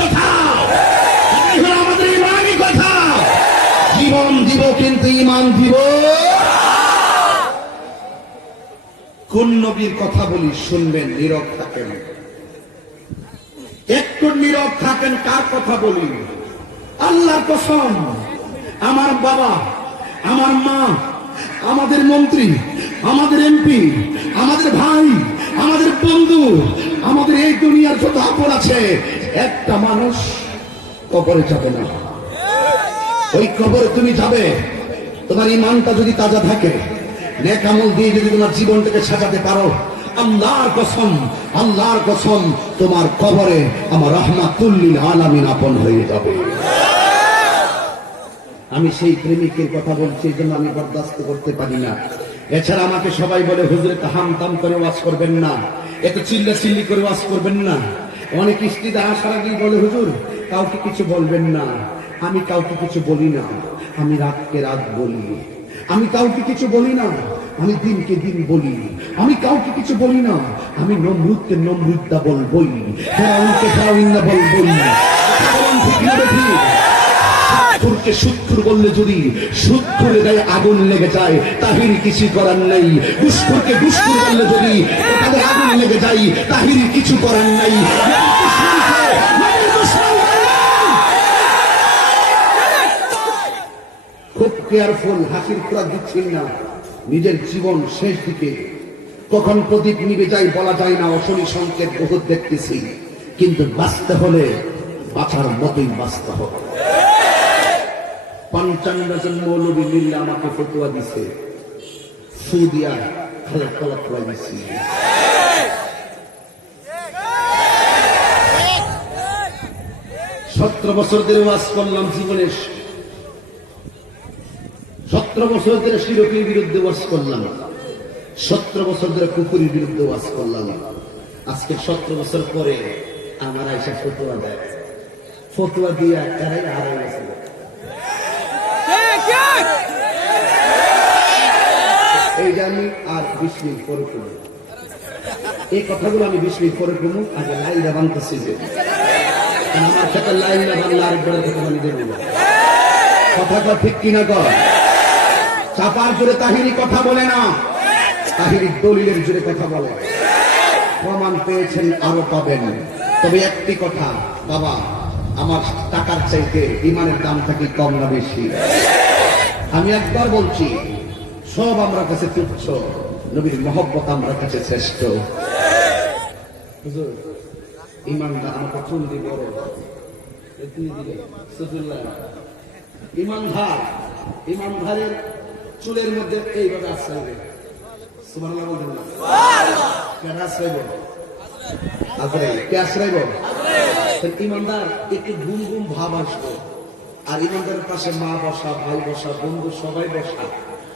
কথা, এটাই হলো আমাদের ইমানি কথা। জীবন দিব কিন্তু ইমান দিব। কোন নবীর কথা বলি শুনবেন, নীরব থাকেন, একটু নীরব থাকেন। কার কথা বলি? আল্লাহর কসম, আমার বাবা, আমার মা, আমাদের মন্ত্রী, আমাদের এমপি, আমাদের ভাই, আমাদের বন্ধু, আমাদের এই দুনিয়ার যত আপন আছে, একটা মানুষ কবরে যাবে না। ওই কবরে তুমি যাবে, তোমার ইমানটা যদি তাজা থাকে, নেক আমল দিয়ে যদি তোমার জীবনটাকে সাজাতে পারো, আল্লাহর কসম, আল্লাহর কসম, তোমার কবরে আমার রাহমাতুল লিল আলামিন আপন হয়ে যাবে। আমি সেই প্রেমিকের কথা বলছি, এই জন্য আমি বরদাস্ত করতে পারি না। এছাড়া আমাকে সবাই বলে, হুজুরে হাম তাম করে ওয়াজ করবেন না, এত চিল্লা চিল্লি করে ওয়াজ করবেন না। অনেক স্ত্রীতে আসার আগেই বলে, হুজুর কাউকে কিছু বলবেন না। আমি কাউকে কিছু বলি না, আমি রাতকে রাত বলি। আমি কাউকে কিছু বলি না, আমি দিনকে দিন বলি। আমি কাউকে কিছু বলি না, আমি নমরুদকে নমরুদ্দা বলবই, ফেরাউনকে ফেরাউন্না বলবই। সুৎখুরকে সুৎখুর বললে যদি সুৎখুরে গায়ে আগুন লেগে যায়, তাহির কিছু করার নাই। দুষ্কুরকে দুষ্কুর বললে যদি তাদের আগুন লেগে যায়, তাহির কিছু করার নাই। খুব কেয়ারফুল, হাসির খোরাক দিচ্ছেন না। নিজের জীবন শেষ দিকে কখন প্রদীপ নিভে যায় বলা যায় না। অশনি সংকেত বহুত দেখতেছি, কিন্তু বাঁচতে হলে বাঁচার মতোই বাঁচতে হবে। 55 জন মৌলবী মিললে আমাকে ফতোয়া দিছে, সুদিয়া খালের কলা খোলা দিছি। 17 বছর ধরে ওয়াজ করলাম জীবনে, 17 বছর ধরে শিরকের বিরুদ্ধে ওয়াজ করলাম, 17 বছর ধরে কুকুরের বিরুদ্ধে ওয়াজ করলাম। আজকে 17 বছর পরে আমার আইসা ফতোয়া দেয়, ফতোয়া দিয়ে কারাই হারাই গেছে। এই জানি আর 20 মিনিট পরে করবো এই কথাগুলো, আমি 20 মিনিট পরে করবো। আগে লাইনটা বানতেছি, যে আমার সাথে লাইনটা বানলে আরেকবার থেকে বানি দেব। কথাটা ঠিক কিনা কর? চাপার জোরে তাহিরি কথা বলে না, তাহিরি দলিলের জোরে কথা বলে। প্রমাণ পেয়েছেন, আরো পাবেন। তবে একটি কথা, বাবা, আমার টাকার চাইতে ইমানের দামটা কি কম না বেশি? আমি একবার বলছি, সব আমরা কাছে তুচ্ছ, নবীর মহব্বত আমরা কাছে শ্রেষ্ঠ। ইমানটা আমাকে চুল দিয়ে বড় ইমানদার, ইমানদারের চুলের মধ্যে এইভাবে আশ্রয়, সুবহানাল্লাহ বলবেন না? কেন আশ্রয়? কে আশ্রয়? ইমানদার একটু ঘুম ঘুম ভাব আসবে। আর ইমানদারের পাশে মা বসা, ভাই বসা, বন্ধু সবাই বসা,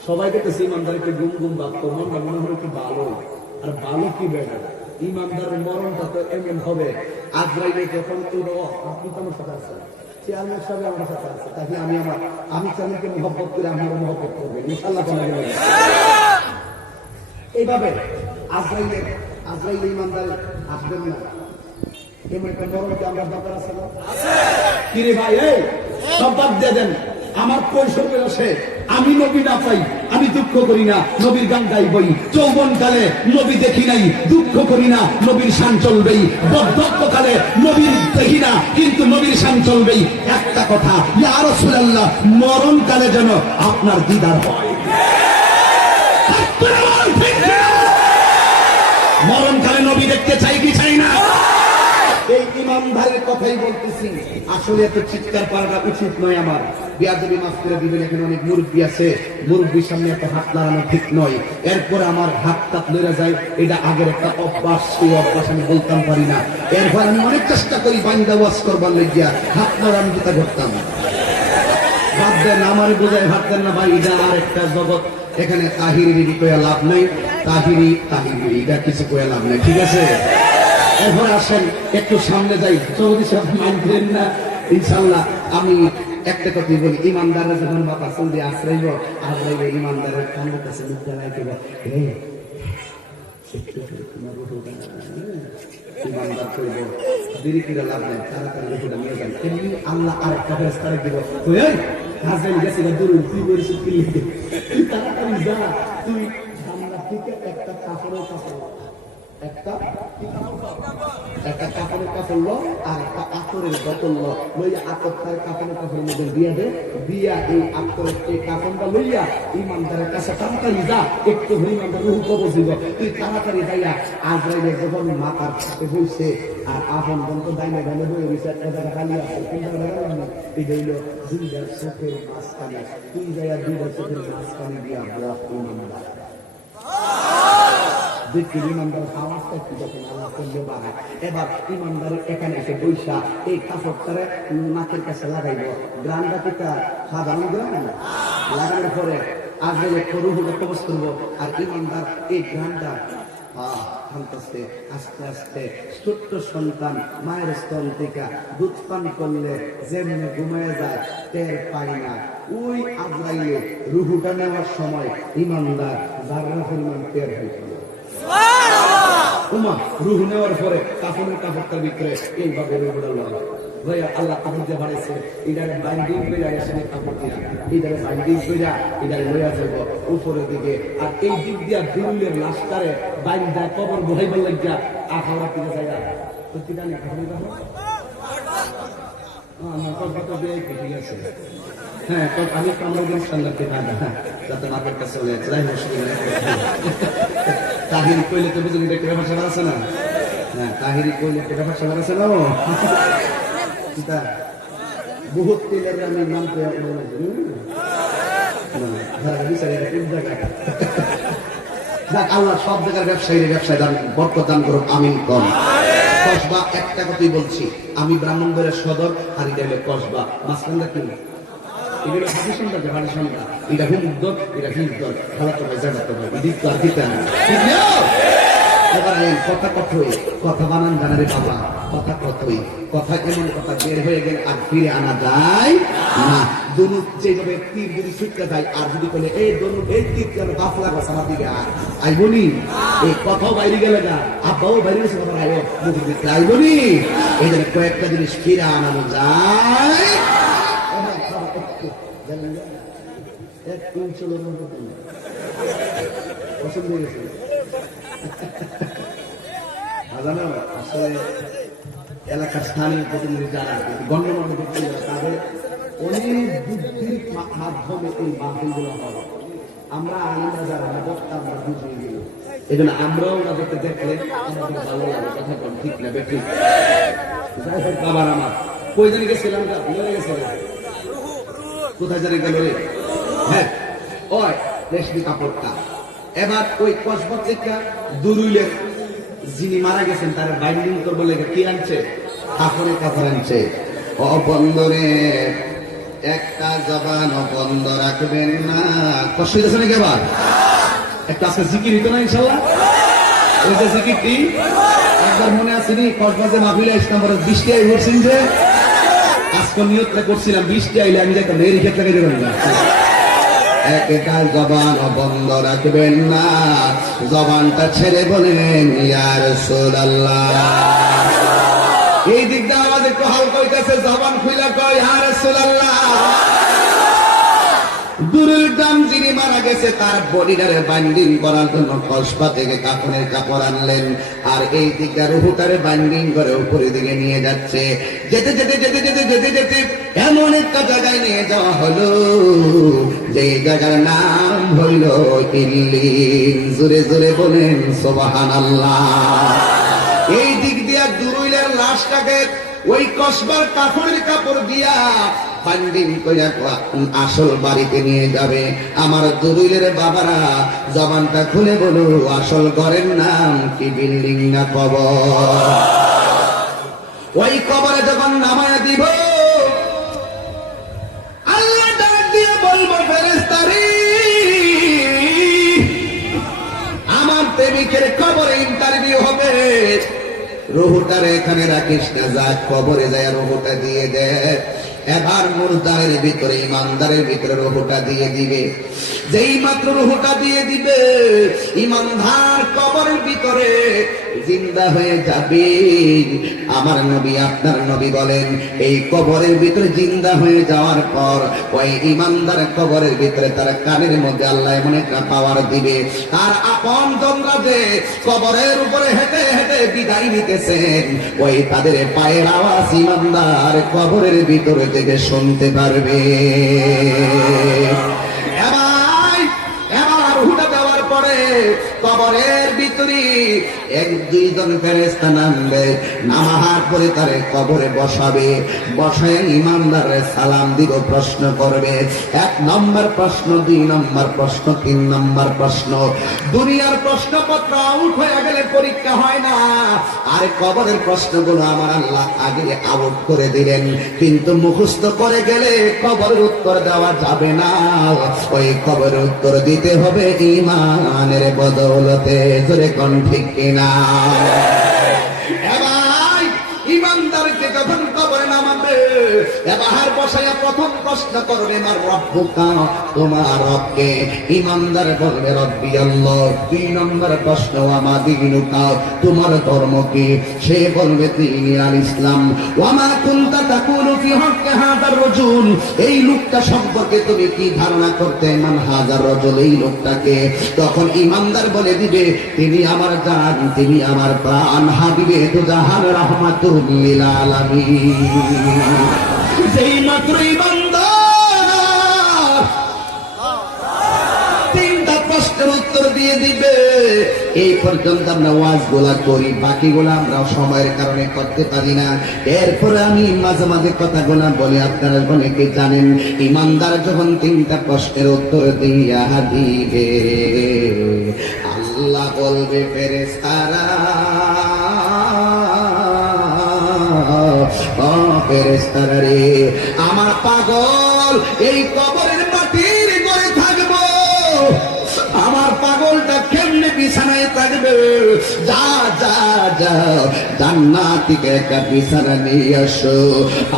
সবাই দেখতেছে ইমানদার একটু ঘুম ঘুম ভাব, তো মনটা মনে হয় একটু ভালো। আর ভালো কি বেড়া, ইমানদারের মরণটা তো এমন হবে, আজরাইলে যখন আপনি তো আমার সাথে আছেন, চেয়ারম্যান সাহেব আমার সাথে আছে, তাকে আমি চ্যানেলকে মহব্বত করে আমারও মহব্বত করবেন ইনশাআল্লাহ। এইভাবে আজরাইলে ইমানদার আসবেন না, এমন একটা মরণকে আমরা দরকার আছে না? কিরে ভাই, এই সব বাদ দিয়ে দেন। আমার কৈশোরের আসে, আমি নবী না পাই, আমি দুঃখ করি না, নবীর গান গাইবই। যৌবনকালে নবী দেখি নাই, দুঃখ করি না, নবীর শান চলবেই। বৃদ্ধত্বকালে নবীর দেখি না, কিন্তু নবীর শান চলবেই। একটা কথা, ইয়া রাসূলুল্লাহ, মরণকালে যেন আপনার দিদার হয়। মরণকালে নবী দেখতে চাই কি চাই না? এই ইমানদারের কথাই বলতেছি। আসলে এত চিৎকার করাটা উচিত নয় আমার, বেয়াদবি মাফ করে দিবেন। এখানে অনেক মুরব্বী আছে, মুরব্বীর সামনে এত হাত লাগানো ঠিক নয়। এরপরে আমার হাত টাত লড়ে যায়, এটা আগের একটা অভ্যাস, সেই অভ্যাস আমি বলতাম পারি না। এরপর আমি অনেক চেষ্টা করি বান্দা ওয়াজ করবার লেগিয়া, হাত নাড়ানো যেটা করতাম। ভাত দেন আমার বোঝায়, ভাত দেন না ভাই, এটা আর একটা জগৎ। এখানে তাহিরি কয়া লাভ নাই, তাহিরি এটা কিছু কয়া লাভ নাই, ঠিক আছে? এরপর আসেন একটু সামনে যাই, চৌধুরী সাহেব মানবেন না ইনশাল্লাহ। আমি একটা কথাই বলি, ইমানদাররা যখন বাবা চল দিয়ে আশ্রইব, আশ্রইব ইমানদারের কানের কাছে মুখ দেওয়াই দেব, ইমানদার করব দেরি করে লাভ নাই, তাড়াতাড়ি রুহুটা নিয়ে যান। এমনি আল্লাহ আরেকটা ফেরেশতা দিব, ওই হাজবেন্ড গেছে দূর তুই বলিস কি তুই তাড়াতাড়ি যা, তুই জানলা থেকে একটা কাপড়ের কাপড় একটা কাপড়ের কাপড় লো আর একটা আতরের বোতল লো, লইয়া আতরটার কাপড়ের কাপড়ের মধ্যে দিয়া দে, দিয়া এই আতরের এই কাপড়টা লইয়া ইমানদারের কাছে তাড়াতাড়ি যা, একটু হয়ে ইমানদার রুহু কবজ দিব, তুই তাড়াতাড়ি যাইয়া আজরাইলে যখন মাথার সাথে বইছে আর আপন বন্ধু ডাইনে ডাইনে বই রয়েছে, একটা জায়গা খালি আছে, কোন জায়গা এই হইল দুইটার চোখের মাঝখানে, তুই যাইয়া দুইটার চোখের মাঝখানে দিয়া ব্লক ইমানদার দেখি ইমানদার আওয়াজটা একটু যখন আল্লাহ করলে বাড়ায়। এবার ইমানদারের এখানে এসে বৈশা এই কাপড়টারে নাকের কাছে লাগাইব, গ্রামটা থেকে সাধারণ গ্রাম লাগানোর পরে আগে রুহুটা কবজ করবো, আর ইমানদার এই গ্রামটা হালকাছে আস্তে আস্তে ছোট্ট সন্তান মায়ের স্তন থেকে দুধ পান করলে যেমনি ঘুমিয়ে যায় টের পায় না, ওই আজরাইলে রুহুটা নেওয়ার সময় ইমানদার যারা পরিমাণ টের হয়েছিল। রুহু নেওয়ার পরে কাপড়ের কাপড়টার ভিতরে এইভাবে রুহুটা লয় ভাইয়া আল্লাহ কাপড় দিয়ে বাড়াইছে, এটারে বাইন্ডিং করে আসলে কাপড় দিয়া এটারে বাইন্ডিং করে এটারে লইয়া যাব উপরের দিকে, আর এই দিক দিয়া দুরুলের লাশটারে বাইন্দা কবর বহাইবার লাগিয়া আখাওড়া দিকে যায়। তো কি জানি এখন দেখো ঠিক আছে, হ্যাঁ আমি 15 দিন সামনে যাতে মাথার কাছে চলে যাই তাহিরি কইলে তো বুঝলি এটা ভাষা আছে না, হ্যাঁ তাহিরি কইলে এটা ভাষা আছে না, বহুত তেলের আমি নাম আল্লাহ সব জায়গার ব্যবসায় দান বরকত দান করুন, আমিন কম। কসবা একটা কথাই বলছি, আমি ব্রাহ্মণবাড়িয়া সদর আর এটা হলো কসবা, মাঝখানটা কি এগুলো হাতি সন্ধ্যা যে হাতি সন্ধ্যা, এটা হুম উদ্যোগ এটা হিম উদ্যোগ, খেলা তো ভাই জানাতে হবে এদিক তো আর দিতে না। এবার কথা কথই কথা বানান জানারে বাবা, কথা কথই কথা এমন কথা বের হয়ে গেলে আর ফিরে আনা যায় না। দনু যেভাবে তীর যদি ছুটতে যায় আর যদি বলে এই দনু এই তীর কেন বাফলা কথা আমার দিকে আইবনি, এই কথাও বাইরে গেলে না আব্বাও বাইরে গেছে আবার আয়ো মুখের দিকে আইবনি, এই জন্য কয়েকটা জিনিস ফিরে আনানো যায়। পছন্দ হয়ে গেছে আসলে এলাকার স্থানীয় প্রতিনিধি যারা গণ্যমান্য ব্যক্তি তাদের অনেক বুদ্ধির মাধ্যমে এই মাধ্যমগুলো হয়। আমরা আলিমা যারা আমরা বক্তা আমরা বুঝিয়ে গেল, এই জন্য আমরাও ওনাদেরকে দেখলে আমাদের ভালো লাগে, কথা বল ঠিক না বেঠিক। যাই হোক বাবার আমার কই জানি গেছিলাম, লড়ে গেছিলাম কোথায় জানি গেল রে, হ্যাঁ ওই রেশমি কাপড়টা। এবার ওই কসবা থেকে দুরুলের যিনি মারা গেছেন তার বাইন্ডিং করবো লেগে কি আনছে, কাপড়ের কাপড় আনছে। অবন্দরে একটা জবান বন্ধ রাখবেন না, কষ্ট হইতেছে নাকি? আবার একটা আজকে জিকির হইতো না ইনশাল্লাহ, ওই যে জিকিরটি একবার মনে আসেনি কসবাজে মাহফিলে ইসলাম পরে 20টি আই করছেন যে আজকে নিয়তটা করছিলাম 20টি আইলে আমি যাইতাম এরই ক্ষেত্রে গেতে পারি না। একটা জবান বন্ধ রাখবেন না, জবানটা ছেড়ে বলেন ইয়া রাসূলুল্লাহ। এই দিক দিয়ে আওয়াজ একটু হালকা হইতেছে, জবান খুইলা কয় ইয়া রাসূলুল্লাহ। দুরুল দাম যিনি মারা গেছে তার বডিটারে বাইন্ডিং করার জন্য কসবা থেকে কাপড়ের কাপড় আনলেন, আর এই দিকে রুহুটারে বাইন্ডিং করে উপরের দিকে নিয়ে যাচ্ছে। যেতে যেতে যেতে যেতে যেতে যেতে এমন একটা জায়গায় নিয়ে যাওয়া হলো যে জায়গার নাম হইল ইল্লিন। জোরে জোরে বলেন সুবহানাল্লাহ। এই দিক দিয়া দুরুলের লাশটাকে ওই কসবার কাপড়ের কাপড় দিয়া বাইন্ডিং কইরা আসল বাড়িতে নিয়ে যাবে। আমার দুরুলের বাবারা জবানটা খুলে বলো, আসল ঘরের নাম কি, বিল্ডিং না কবর? ওই কবরে যখন নামায়া দিব আল্লাহ ডাক দিয়ে বলবো, ফেরেশতারে আমার প্রেমিকের কবরে ইন্টারভিউ হবে, রুহুটারে এখানে রাখিস না, যা কবরে যায় রুহুটা দিয়ে দে। এবার মুর্দারের ভিতরে ইমানদারের ভিতরে রূহটা দিয়ে দিবে। যেই মাত্র রূহটা দিয়ে দিবে, ইমানদার কবরের ভিতরে জিন্দা হয়ে যাবে। আমার নবী, আপনার নবী বলেন, এই কবরের ভিতরে জিন্দা হয়ে যাওয়ার পর ওই ইমানদার কবরের ভিতরে তার কানের মধ্যে আল্লাহ এমন একটা পাওয়ার দিবে, তার আপন জনরা যে কবরের উপরে হেঁটে হেঁটে বিদায় নিতেছেন, ওই তাদের পায়ের আওয়াজ ইমানদার কবরের ভিতরে থেকে শুনতে পারবে। এবার হুটা দেওয়ার পরে কবরের ভিতরে এক দুইজন ফেরেশতা নামবে, নামার পরে তার কবরে বসাবে, বসায় ইমানদারের সালাম দিব, প্রশ্ন করবে। 1 নম্বর প্রশ্ন, 2 নম্বর প্রশ্ন, 3 নম্বর প্রশ্ন। দুনিয়ার প্রশ্নপত্র আউট হয়ে গেলে পরীক্ষা হয় না, আর কবরের প্রশ্নগুলো আমার আল্লাহ আগে আউট করে দিলেন, কিন্তু মুখস্থ করে গেলে কবরের উত্তর দেওয়া যাবে না। ওই কবরের উত্তর দিতে হবে ইমানের বদৌলতে। জোরে কোন ঠিক কিনা? এবার ইমানদারকে যখন কবরে নামাবে, এবার বসাইয়া প্রথম প্রশ্ন করবে, আমার রব্বুকা, তোমার রবকে। ইমানদার বলবে রব্বি আল্লাহ। 2 নম্বর প্রশ্ন, আমা দীনুকা, তোমার ধর্ম কি? সে বলবে দীনি আল ইসলাম। ওয়ামা কুনতা তাকুলু ফি হাক্কি হাযার রাজুল, এই লোকটা সম্পর্কে তুমি কি ধারণা করতে? মান হাযার রাজুল, এই লোকটাকে। তখন ইমানদার বলে দিবে, তিনি আমার জান, তিনি আমার প্রাণ, হাবিবে তো জাহান, রাহমাতুল লিল আলামিন। যেই মাত্র ইমানদার 3টা প্রশ্নের উত্তর দিয়ে দিবে। এই পর্যন্ত আমরা ওয়াজগুলা করি, বাকিগুলো আমরা সময়ের কারণে করতে পারি না। এরপরে আমি মাঝে মাঝে কথাগুলা বলি, আপনারা অনেকে জানেন। ইমানদার যখন 3টা প্রশ্নের উত্তর দিয়া দিবে, আল্লাহ বলবে ফেরেশতারা, ফেরেশতারা রে, আমার পাগল এই কবরের মাটির ঘরে থাকবো, আমার পাগলটা কেমনে বিছানায় থাকবে? যা যা যা, জান্নাত থেকে একটা বিছানা নিয়ে আসো,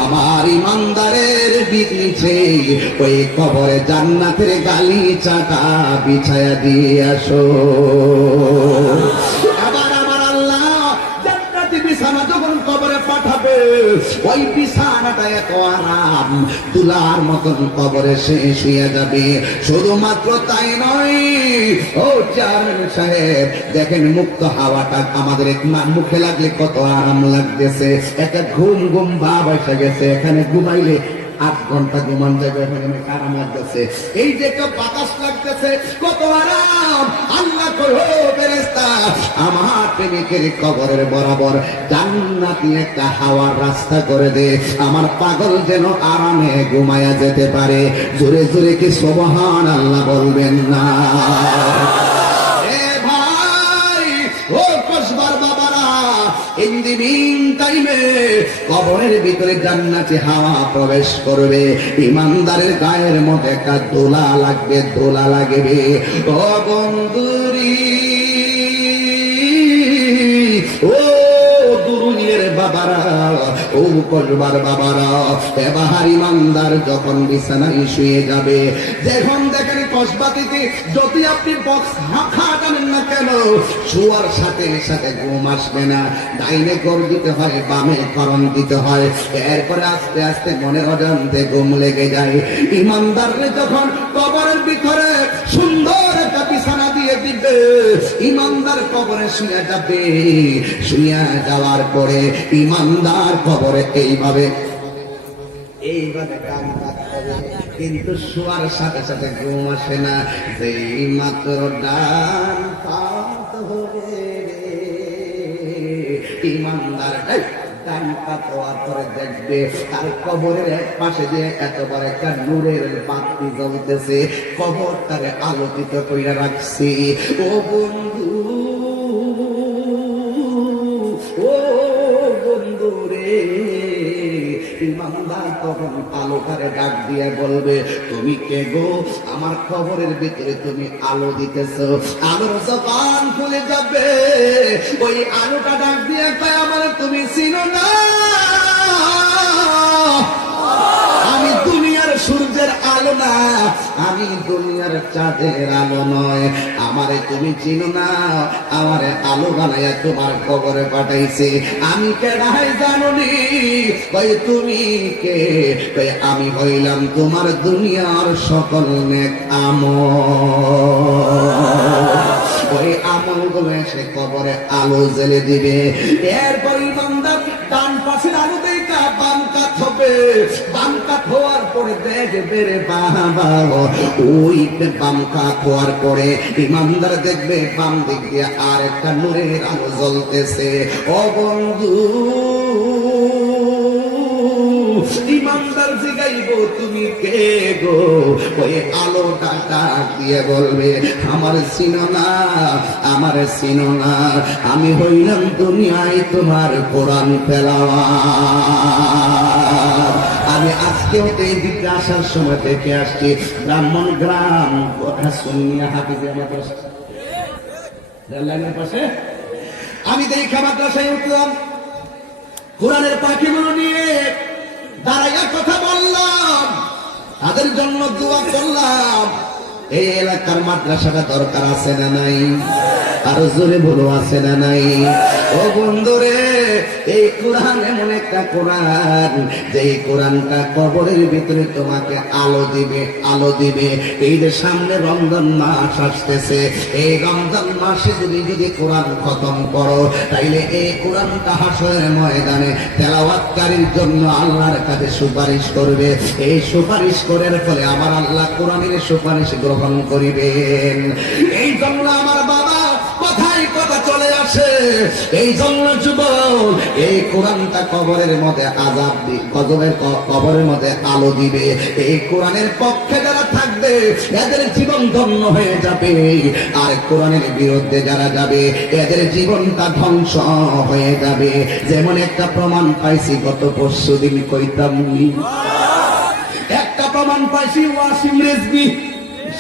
আমার ইমানদারের নিচে ওই কবরে জান্নাতের গালিচাটা বিছায়া দিয়ে আসো। বিছানা যখন কবরে পাঠাবে, ওই বিছানাটা এত আরাম, তুলার মতন কবরে সে শুয়ে যাবে। শুধুমাত্র তাই নয়, ও চেয়ারম্যান সাহেব, দেখেন মুক্ত হাওয়াটা আমাদের মুখে লাগলে কত আরাম লাগতেছে। একটা ঘুম ঘুম ভাব এসে গেছে, এখানে ঘুমাইলে 8 ঘন্টা ঘুমান যাবে, আরাম লাগতেছে। এই যে একটা বাতাস লাগতেছে, কত আরাম। আল্লাহ কইও ফেরেশতা, আমার প্রেমিকের কবরের বরাবর জান্নাতি একটা হাওয়ার রাস্তা করে দে, আমার পাগল যেন আরামে ঘুমায়া যেতে পারে। জোরে জোরে কি সুবহানাল্লাহ বলবেন না? কবরের ভিতরে জান্নাতি হাওয়া প্রবেশ করবে, ইমানদারের গায়ের মধ্যে একটা দোলা লাগবে, দোলা লাগবে। ও বন্ধুরি, ও দুনিয়ার বাবারা, ও কসবার বাবারা, এবার ইমানদার যখন বিছানায় শুয়ে যাবে, যখন দেখেন কসবা থেকে যদি আপনি বক্স জানেন না কেন, শুয়ার সাথে সাথে ঘুম আসবে না। ডাইনে কর দিতে হয়, বামে করণ দিতে হয়, এরপরে আস্তে আস্তে মনের অজান্তে ঘুম লেগে যায়। ইমানদাররে যখন কবরের ভিতরে সুন্দর একটা বিছানা দিয়ে দিবে, ইমানদার কবরে শুয়ে যাবে। শুয়ে যাওয়ার পরে ইমানদার কবরে এইভাবে গান থাকতে হবে, কিন্তু শোয়ার সাথে সাথে ঘুম আসে না। যেই মাত্র ডান পাত হবে, ইমানদার ডান পাত হওয়ার পরে দেখবে তার কবরের এক পাশে যে এতবার একটা নূরের বাতি জ্বলতেছে, কবরটারে আলোকিত করে রাখছি। ও বন্ধু, ও বন্ধু রে, ইমানদার তখন আলোটারে ডাক দিয়ে বলবে, তুমি কে গো? আমার খবরের ভিতরে তুমি আলো দিতেছ। আলোর জবান খুলে যাবে, ওই আলোটা ডাক দিয়ে কয়, আমার তুমি চিনো না? আমি দুনিয়ার চাঁদের আলো নয়, আমারে তুমি চিনো না, আমারে আলো বানাইয়া তোমার কবরে পাঠাইছে। আমি কেডাই জানুনি, কই তুমি কে? কই আমি হইলাম তোমার দুনিয়ার সকল নেক আমল। ওই আমল গুলো এসে কবরে আলো জ্বেলে দিবে। এরপর ইমানদার ডান পাশের আলো দেখা বাম কাত হবে, বাম কাত হওয়ার পরে দেখবে রে বাবা, ওই বাম কাত হওয়ার পরে ইমানদার দেখবে বাম দিক দিয়ে আর একটা নূরের আলো জ্বলতেছে। ও বন্ধু, ইমানদার জিগাইব তুমি কে গো? ওই আলোটা ডাক দিয়ে বলবে আমার চিনো না, আমার চিনো না, আমি হইলাম দুনিয়ায় তোমার কোরআন তেলাওয়াত। আমি আজকেও এই দিকে আসার সময় দেখে আসছি ব্রাহ্মণ গ্রাম সুন্নিয়া হাফিজিয়া মাদ্রাসা রেললাইনের পাশে। আমি দেখা মাদ্রাসায় উঠলাম, কোরআনের পাখিগুলো নিয়ে দাঁড়াইয়া কথা বললাম, তাদের জন্য দোয়া করলাম। এই এলাকার মাদ্রাসাটা দরকার আছে না নাই? আরো জোরে বলো আছে না নাই? ও বন্ধুরে, এই কোরআন এমন একটা কোরআন, যে কোরআনটা কবরের ভিতরে তোমাকে আলো দিবে, আলো দিবে। এই যে সামনে রমজান মাস আসতেছে, এই রমজান মাসে যদি কোরআন খতম করো, তাইলে এই কোরআনটা হাসরের ময়দানে তেলাওয়াতকারীর জন্য আল্লাহর কাছে সুপারিশ করবে। এই সুপারিশ করার ফলে আমার আল্লাহ কোরআনের সুপারিশ গ্রহণ করিবেন। এই জন্য আমার বাবা কথাই কথা চলে আসে, এই জন্য যুবক এই কোরআনটা কবরের মধ্যে আযাব দিবে, কবরের মধ্যে আলো দিবে। এই কোরআনের পক্ষে যারা থাকবে এদের জীবন ধন্য হয়ে যাবে, আর কোরআনের বিরুদ্ধে যারা যাবে এদের জীবনটা ধ্বংস হয়ে যাবে। যেমন একটা প্রমাণ পাইছি গত পরশুদিন, কইতাম একটা প্রমাণ পাইছি, ওয়াসিম রেজভী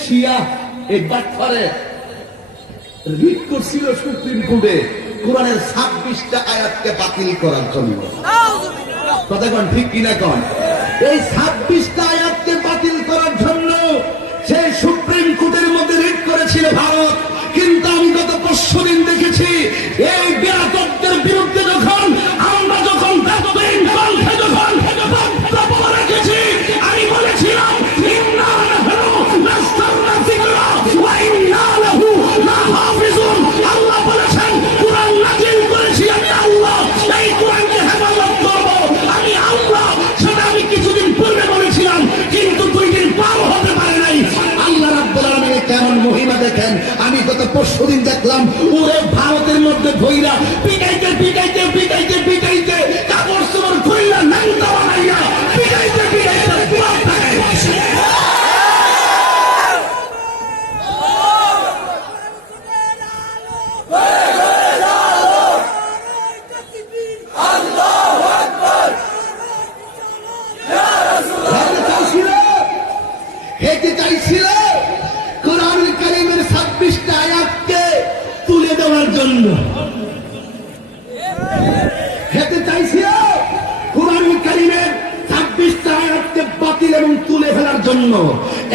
শিয়া এই বাটফারে রিট করছিল সুপ্রিম কোর্টে কোরআনের 26টা আয়াতকে বাতিল করার জন্য। কথা কোন ঠিক কিনা কোন? এই 26টা আয়াতকে বাতিল করার জন্য সেই সুপ্রিম কোর্টের মধ্যে রিট করেছিল ভারত। কিন্তু আমি গত পরশুদিন দেখেছি এই বেয়াদবদের বিরুদ্ধে যখন আমরা যখন বেদবিন কণ্ঠে যখন বক্তব্য রেখেছি, আমি বলেছিলাম ইন্না নাহনু নাসতারনা যিকরা ওয়া ইন্না লাহু লাহাফিজুন। আল্লাহ বলেছেন কোরআন নাযিল করেছি আমি আল্লাহ, এই কোরআনকে হেফাজত করব আমি আল্লাহ। সেটা আমি কিছুদিন পূর্বে বলেছিলাম, কিন্তু 2 দিন পার হতে পারে নাই। আল্লাহ রাব্বুল আলামিনের কেমন মহিমা দেখেন। আমি গত পরশুদিন দেখলাম ওরে ভারতের মধ্যে ভইরা পিটাইতে পিটাইতে পিটাইতে পিটাইতে কাপড় চোপড় খুইলা নাংটা বানাইয়া পিটাইতে পিটাইতে পুরো টাকায় বসে। হেঁটে চাইছিল কোরআন কারীমের 26টা আয়াতকে তুলে দেওয়ার জন্য, হেঁটে চাইছিল কোরআন কারীমের 26টা আয়াতকে বাতিল এবং তুলে ফেলার জন্য।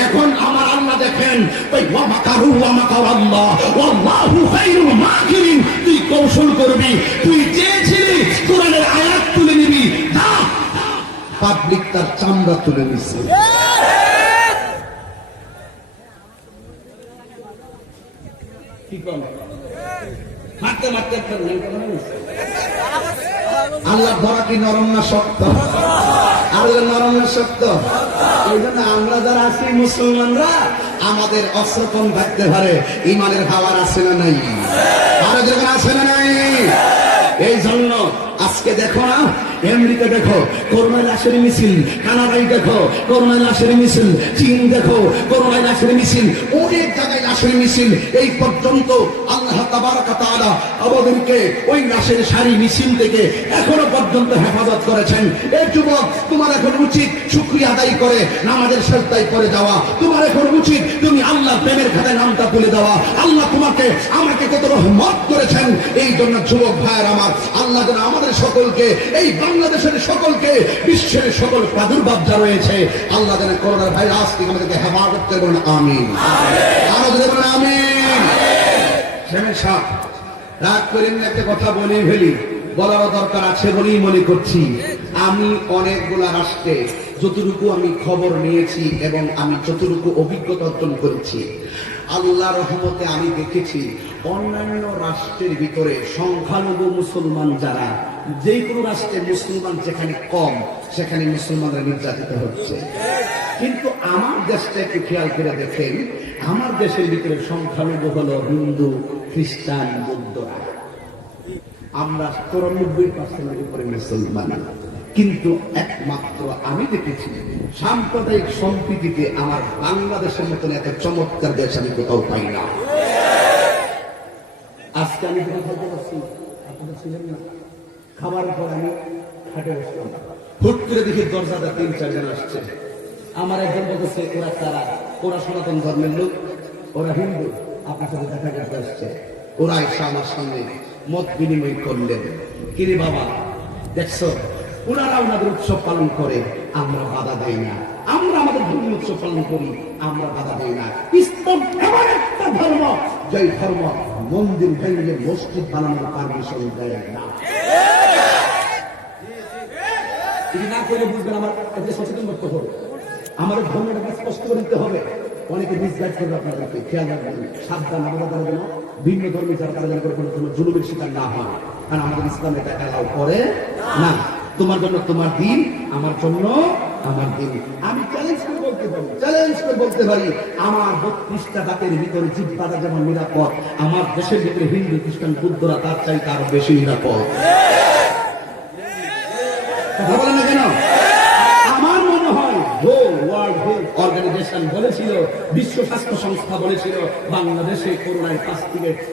এখন আমার আল্লাহ দেখেন, ওয়া মাকারু ওয়া মাকারাল্লাহ ওয়াল্লাহু খায়রুল মাকিরিন। তুই কৌশল করবি, তুই চেয়েছিলি কোরআনের আয়াত তুলে নিবি, না, পাবলিক তার চামড়া তুলে নিছে। মারতে মারতে আল্লাহ ধরা কি নরম না শক্ত? আল্লাহ নরম না শক্ত? এই জন্য আমরা যারা আছি মুসলমানরা আমাদের অস্ত্র কম থাকতে পারে, ইমানের হাওয়ার আছে না নাই? আরো যখন আছে না নাই? এই জন্য আজকে দেখো না, আমেরিকা দেখো করোনায় লাশের মিছিল, কানাডায় দেখো করোনায় লাশের মিছিল, চীন দেখো করোনায় লাশের মিছিল, অনেক জায়গায় লাশের মিছিল। এই পর্যন্ত আল্লাহ তাবারক ওয়া তাআলা আমাদেরকে ওই লাশের সারি মিছিল থেকে এখনো পর্যন্ত হেফাজত করেছেন। এই যুবক, তোমার এখন উচিত শুকরিয়া আদায় করে নামাজের সিজদায় পড়ে যাওয়া। তোমার এখন উচিত তুমি আল্লাহর প্রেমের খাতায় নামটা তুলে দেওয়া। আল্লাহ তোমাকে আমাকে কত রহমত করেছেন। এই জন্য যুবক ভাইয়ের আমার, আল্লাহ যেন আমাদের সকলকে এই বাংলাদেশের সকলকে, বিশ্বের সকল প্রাদুর্ভাব যা রয়েছে, আল্লাহ যেন করোনার ভাইরাস থেকে আমাদেরকে হেফাজত করে বলেন আমিন। আরো যদি বলেন আমিন। সেমেন সাহ, রাগ করেন একটা কথা বলে ফেলি, বলার দরকার আছে বলেই মনে করছি। আমি অনেকগুলা রাষ্ট্রে যতটুকু আমি খবর নিয়েছি এবং আমি যতটুকু অভিজ্ঞতা অর্জন করেছি, আল্লাহ রহমতে আমি দেখেছি অন্যান্য রাষ্ট্রের ভিতরে সংখ্যালঘু মুসলমান যারা, যে কোনো রাষ্ট্রে মুসলমান যেখানে কম, সেখানে মুসলমানরা নির্যাতিত হচ্ছে। কিন্তু আমার দেশটা একটু খেয়াল করে দেখেন, আমার দেশের ভিতরে সংখ্যালঘু হলো হিন্দু, খ্রিস্টান, বৌদ্ধরা। আমরা 94% উপরে মুসলমান। কিন্তু একমাত্র আমি দেখেছি সাম্প্রদায়িক সম্প্রীতিতে আমার বাংলাদেশের মতন এত চমৎকার দেশ আমি কোথাও পাই না। আজকে আমি খাইতে পারছি, আপনারা ছিলেন না। খাবার পর আমি খাটে বসলাম, হুট করে দেখি দরজাটা 3-4 জন আসছে। আমার একজন বলতেছে ওরা তারা, ওরা সনাতন ধর্মের লোক, ওরা হিন্দু, আপনার সাথে দেখা করতে আসছে। ওরা এসে আমার সামনে মত বিনিময় করলেন, কিরে বাবা দেখছো, ওনারা ওনাদের উৎসব পালন করে, আমরা বাধা দেই না। আমরা আমাদের ধর্মীয় উৎসব পালন করি, আমরা বাধা দেই না। ইসলাম এমন একটা ধর্ম, যে ধর্ম মন্দির ভেঙে মসজিদ বানানোর পারমিশন দেয় না। যদি না করে বুঝবেন, আমার এতে সচেতন করতে হবে, আমাদের ধর্মটাকে স্পষ্ট করে দিতে হবে। অনেকে মিসগাইড করবে আপনাদেরকে, খেয়াল রাখবেন, সাবধান। আমাদের দ্বারা যেন ভিন্ন ধর্মী যারা তারা যেন কোনো জুলুমের শিকার না হয়, কারণ আমাদের ইসলাম এটা অ্যালাউ করে না। তোমার জন্য তোমার দিন, আমার জন্য আমার দিন। আমি চ্যালেঞ্জ করে বলতে পারি, আমার 32টা জাতের ভিতরে জিব্বাটা যেমন নিরাপদ, আমার দেশের ভিতরে হিন্দু, খ্রিস্টান, বৌদ্ধরা তার চাইতে আরো বেশি নিরাপদ। কথা বলেন না কেন? আমার মনে হয় ওয়ার্ল্ড হেলথ অর্গানাইজেশন বলেছিল, বিশ্ব স্বাস্থ্য সংস্থা বলেছিল, বাংলাদেশে করোনায়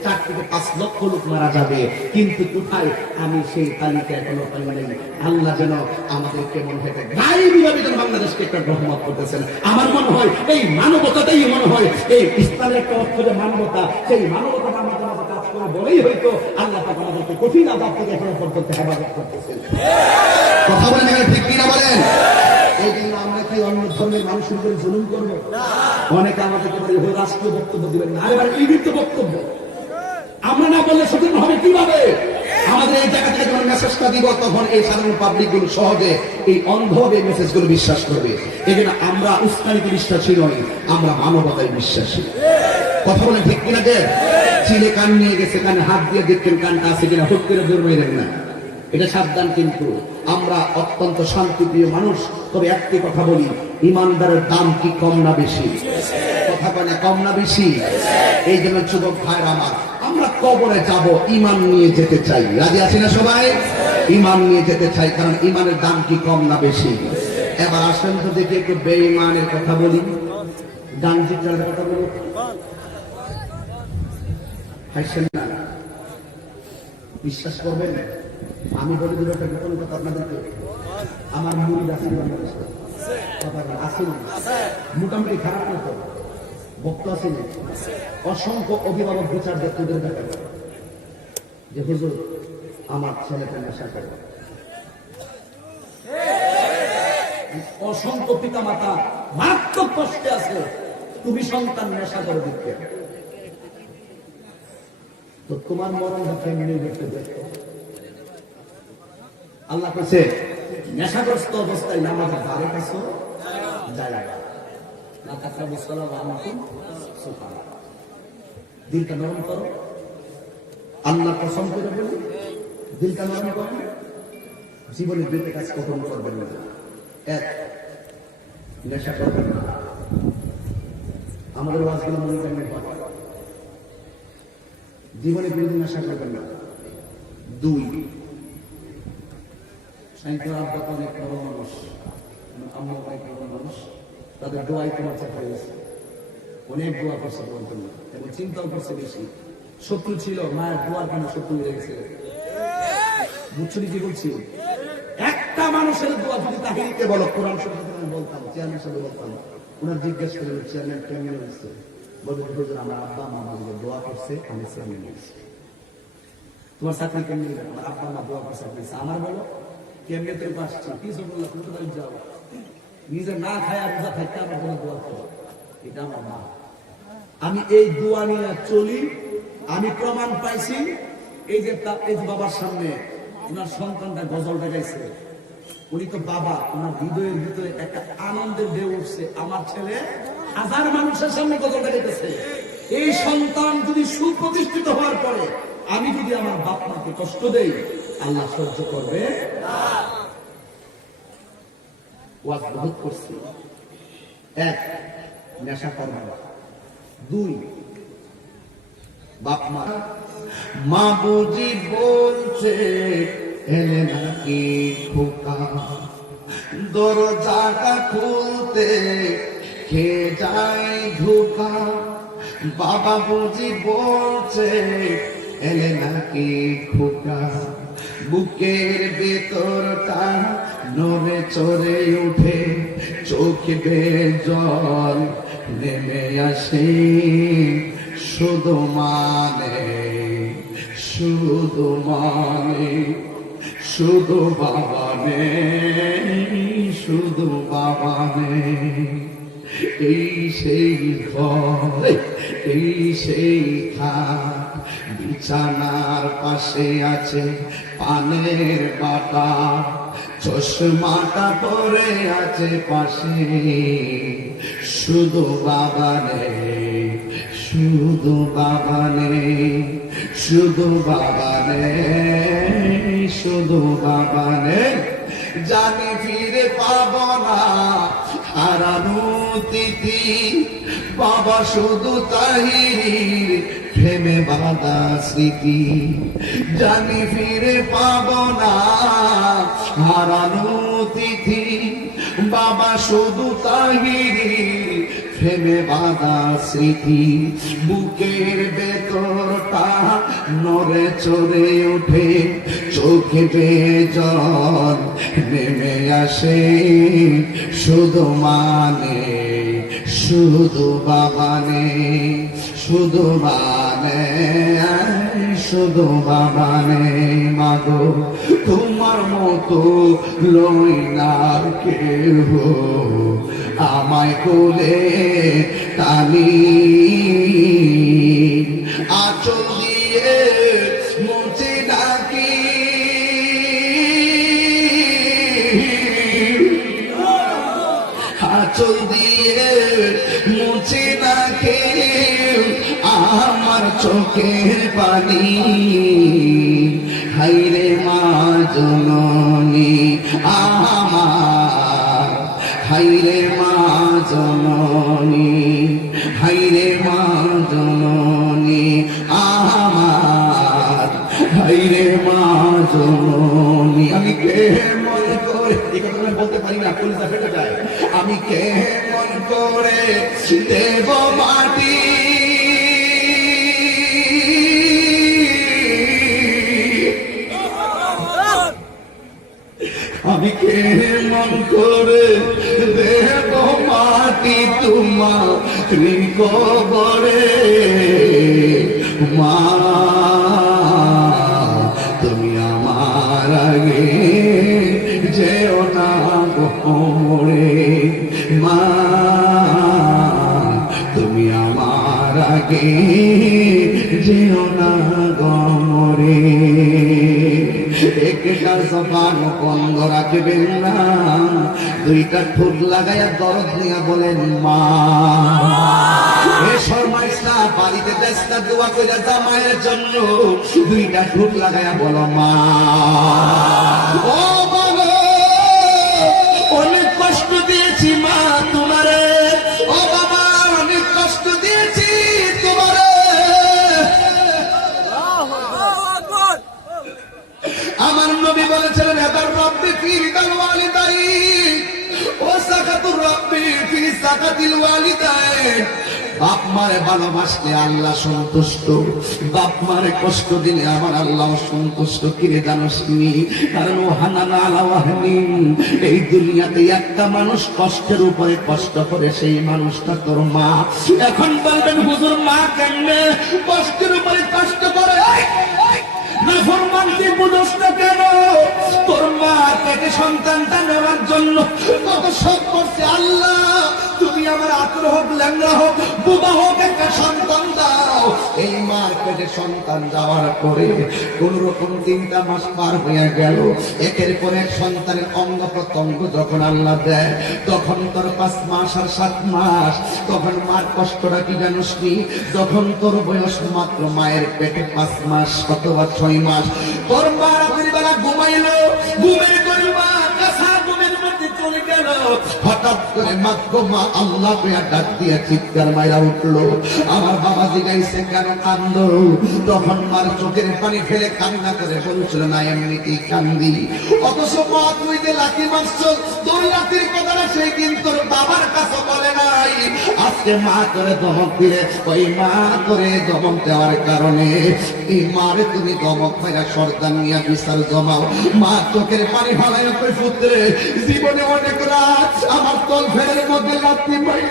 4 থেকে 5 লক্ষ লোক মারা যাবে। কিন্তু কোথায়? আমি সেই তালিকা এখনো পাই নাই। আল্লাহ যেন আমাদেরকে মনে হয় গায়েবীভাবে যেন বাংলাদেশকে একটা রহমত করতেছেন। আমার মনে হয় এই মানবতাটাই মনে হয় এই ইসলামের একটা অর্থ, যে মানবতা, সেই মানবতাটা আমাদের মতো কাজ করে বলেই হয়তো আল্লাহ পাক আমাদেরকে কঠিন আযাব থেকে এখনো পর্যন্ত হেফাজত করতেছেন। কথা বলেন এখানে ঠিক কিনা বলেন? এই জন্য আমরা কি অন্য ধর্মের মানুষের উপরে জুলুম করবো? অনেকে আমাদেরকে বলে রাষ্ট্রীয় বক্তব্য দিবেন না। আরে ভাই, এই তো বক্তব্য আমরা না বললে সচেতন হবে কিভাবে? আমাদের এই জায়গা থেকে যখন মেসেজটা দিব, তখন এই সাধারণ পাবলিক গুলো সহজে এই অন্ধভাবে মেসেজ গুলো বিশ্বাস করবে। এই জন্য আমরা উস্কানিতে বিশ্বাসী নই, আমরা মানবতায় বিশ্বাসী। কথা বলেন ঠিক কিনা? যে চিলে কান নিয়ে গেছে, কানে হাত দিয়ে দেখছেন কানটা আছে কিনা, হুট করে জোর মেরেন না, এটা সাবধান। কিন্তু আমরা অত্যন্ত শান্তিপ্রিয় মানুষ। তবে একটি কথা বলি, ইমানদারের দাম কি কম না বেশি? কথা বলে না, কম না বেশি? এই জন্য যুবক ভাইরা আমার, আমরা কবরে যাব ইমান নিয়ে যেতে চাই। রাজি আছি না সবাই? ইমান নিয়ে যেতে চাই, কারণ ইমানের দাম কি কম না বেশি? এবার আসেন তো দেখি একটু বেঈমানের কথা বলি, ডানজিটার কথা বলি। হাসেন না, বিশ্বাস করবেন? আমি বলে দিব একটা গোপন কথা আপনাদেরকে। আমার মুরিদ আছে বাংলাদেশে, আছে না? মোটামুটি খারাপ না তো, ভক্ত আছে না? অসংখ্য অভিভাবক বিচার ব্যক্তিদের দেখা যে হুজুর আমার ছেলেকে নেশা করে। অসংখ্য পিতা মাতা মারাত্মক কষ্টে আছে, তুমি সন্তান নেশা করে দিতে, তো তোমার মরণটা কেমনি দেখতে দেখো। আল্লাহ কাছে নেশাগ্রস্ত অবস্থায় নামাজের ধারে কাছে যায় না। দিলটা নরম করো, আল্লাহ কসম করে বলি, দিলটা নরম করো। জীবনে 2টা কাজ কখনো করবেন না। 1, নেশা করবেন না। আমাদের ওয়াজগুলো মনে করেন, জীবনে কোনোদিন নেশা করবেন না। 2, আব্বা অনেক বড় মানুষ, আম্মা অনেক বড় মানুষ, তাদের দোয়াই তোমার চাপ হয়ে গেছে, অনেক দোয়া করছে তোমার জন্য এবং চিন্তাও করছে বেশি। শত্রু ছিল, মায়ের দোয়ার কেন শত্রু হয়ে গেছে। বুঝছো কি বলছি? একটা মানুষের দোয়া যদি তাহিরিকে বলো, কোরআন শরীফ আমি বলতাম, চেয়ারম্যান সাহেব বলতাম, ওনার জিজ্ঞেস করে চেয়ারম্যান কেমন হয়েছে, বলবে হুজুর আমার আব্বা মা আমাকে দোয়া করছে, আমি চেয়ারম্যান হয়েছি। তোমার চাকরি কেমন? আমার আব্বা মা দোয়া করছে, আমার বলো কেমনে তো পাচ্ছি কিছু বললো তুমি তো যাও নিজে না খায় আর রোজা থাকতে আমার কোনো দোয়া করো, এটা আমার মা। আমি এই দোয়া নিয়ে চলি। আমি প্রমাণ পাইছি এই যে বাবার সামনে ওনার সন্তানটা গজলটা গাইছে, উনি তো বাবা, ওনার হৃদয়ের ভিতরে একটা আনন্দের ঢেউ উঠছে, আমার ছেলে হাজার মানুষের সামনে গজলটা গাইতেছে। এই সন্তান যদি সুপ্রতিষ্ঠিত হওয়ার পরে আমি যদি আমার বাপ মাকে কষ্ট দেই, আল্লাহ সহ্য করবে ওয়াজ বহুত করছি। এক, নেশা করবে না। দুই, বাপ মা মা বুঝি বলছে এলে নাকি খোকা, দরজাটা খুলতে খেয়ে যায় ধোকা। বাবা বুঝি বলছে এলে নাকি খোকা, বুকের ভেতরটা নড়ে চড়ে উঠে, চোখে বেয়ে জল নেমে আসে। শুধু মানে শুধু মানে শুধু বাবা নেই, শুধু বাবা নেই। এই সেই ঘর, এই সেই খাট, বিছানার পাশে আছে পানের বাটা, চশমাটা পরে আছে পাশে। শুধু বাবা নেই, শুধু বাবা নেই, শুধু বাবা নেই, শুধু বাবা নেই। জানি ফিরে পাব না হারানো তিথি, বাবা শুধু তাহির প্রেমে বাঁধা স্মৃতি। জানি ফিরে পাব না হারানো তিথি, বাবা শুধু তাহির প্রেমে বাঁধা স্মৃতি। বুকের ভেতরটা নড়ে চড়ে ওঠে, চোখে বেয়ে জল নেমে আসে। শুধু মানে শুধু বাবা নেই, শুধু মানে শুধু বাবা নেই। মাগো তোমার মতো লই না কেহ, আমায় কোলে টানি আঁচল দিয়ে মুছে ডাকি। আঁচল দিয়ে মুছে ডাকে আমার চোখের পানি। হাইরে মা জননী আমার, হাইরে মা জননী, হাইরে মা জননী আমার, হাইরে মা জননী। আমি কেমন করে, এই কথা আমি বলতে পারি না, কলিজা ফেটে যায়। আমি কেমন করে দেব মাটি, আমি কেমন করে দেব মাটি তোমার কবরে। মা তুমি আমার আগে যেও না গোরে, মা তুমি আমার আগে যেও না গমরে। একটা জবান বন্ধ রাখবেন না, দুইটা ঠোঁট লাগাইয়া দরদ নিয়ে বলেন মা। এ শর্মা ইসলাম বাড়িতে দেশটা দোয়া করে জামাইয়ের জন্য দুইটা ঠোঁট লাগাইয়া বলো মা। ও বাবা অনেক কষ্ট দিয়েছি মা তোমারে, ও বাবা অনেক কষ্ট দিয়েছি তোমারে। আমার নবী বলেছিলেন হেদার রব্বি ফি রিদাল ওয়ালিদাইন ওয়া সাকাতুর রব্বি ফি সাকাতিল ওয়ালিদাইন। বাপ মারে ভালোবাসলে আল্লাহ সন্তুষ্ট, বাপ মারে কষ্ট দিলে আমার আল্লাহ সন্তুষ্ট। কিরে জানোস নি? কারণ ও হানানা আলা ওয়াহনিন, এই দুনিয়াতে একটা মানুষ কষ্টের উপরে কষ্ট করে, সেই মানুষটা তোর মা। এখন বলবেন হুজুর মা কেমনে কষ্টের উপরে কষ্ট করে? নাফরমানকে বুঝোস না কেন? তোর মা পেটে সন্তানটা নেওয়ার জন্য কত শখ করছে। আল্লাহ তুমি আমার আতর হোক, ল্যাংড়া হোক, বুবা হোক, একটা সন্তান দাও। এই মার পেটে সন্তান যাওয়ার পরে কোন রকম 3টা মাস পার হয়ে গেল। একের পর এক সন্তানের অঙ্গ প্রত্যঙ্গ যখন আল্লাহ দেয়, তখন তোর 5 মাস আর 7 মাস। তখন মার কষ্টটা কি জানোস নি? যখন তোর বয়স মাত্র মায়ের পেটে 5 মাস অথবা 6 মাস, তোর মা রাতের বেলা ঘুমাইলো, ঘুমের করে মা কাঁচা ঘুমের মধ্যে চলে গেল। হঠাৎ করে মা আল্লাহ পেয়া ডাক দিয়া চিৎকার মাইরা উঠলো। আমার বাবা জিগাইছে কেন কান্দো? তখন মার চোখের পানি ফেলে কান্না করে বলছিল না এমনিতেই কান্দি। অথচ মা তুই যে লাঠি মারছ, তোর লাঠির কথাটা সেই দিন তোর বাবার কাছে বলে নাই। আজকে মা করে ধমক দিলে, ওই মা করে ধমক দেওয়ার কারণে এই মারে তুমি ধমক পাইলা সর্দার নিয়ে বিচার জমাও। মা চোখের পানি ফালাই কই পুত্রে, জীবনে অনেক রাত আমার তল ফেরের মধ্যে লাথি পাই।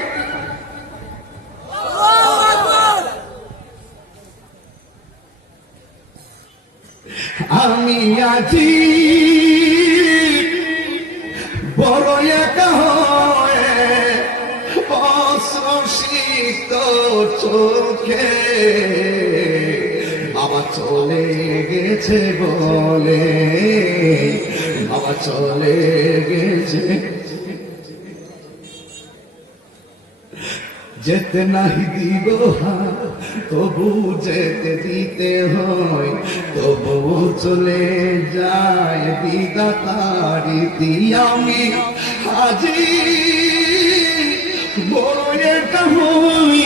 আমি আছি বড় একা হয়ে, অশ্রুসিক্ত চোখে বাবা চলে গেছে বলে, বাবা চলে গেছে। যেতে নাহি দিব তবু যেতে দিতে হয়, তবু চলে যায় বিধাতারি দিয়া। আমি আজি বড় একা হই,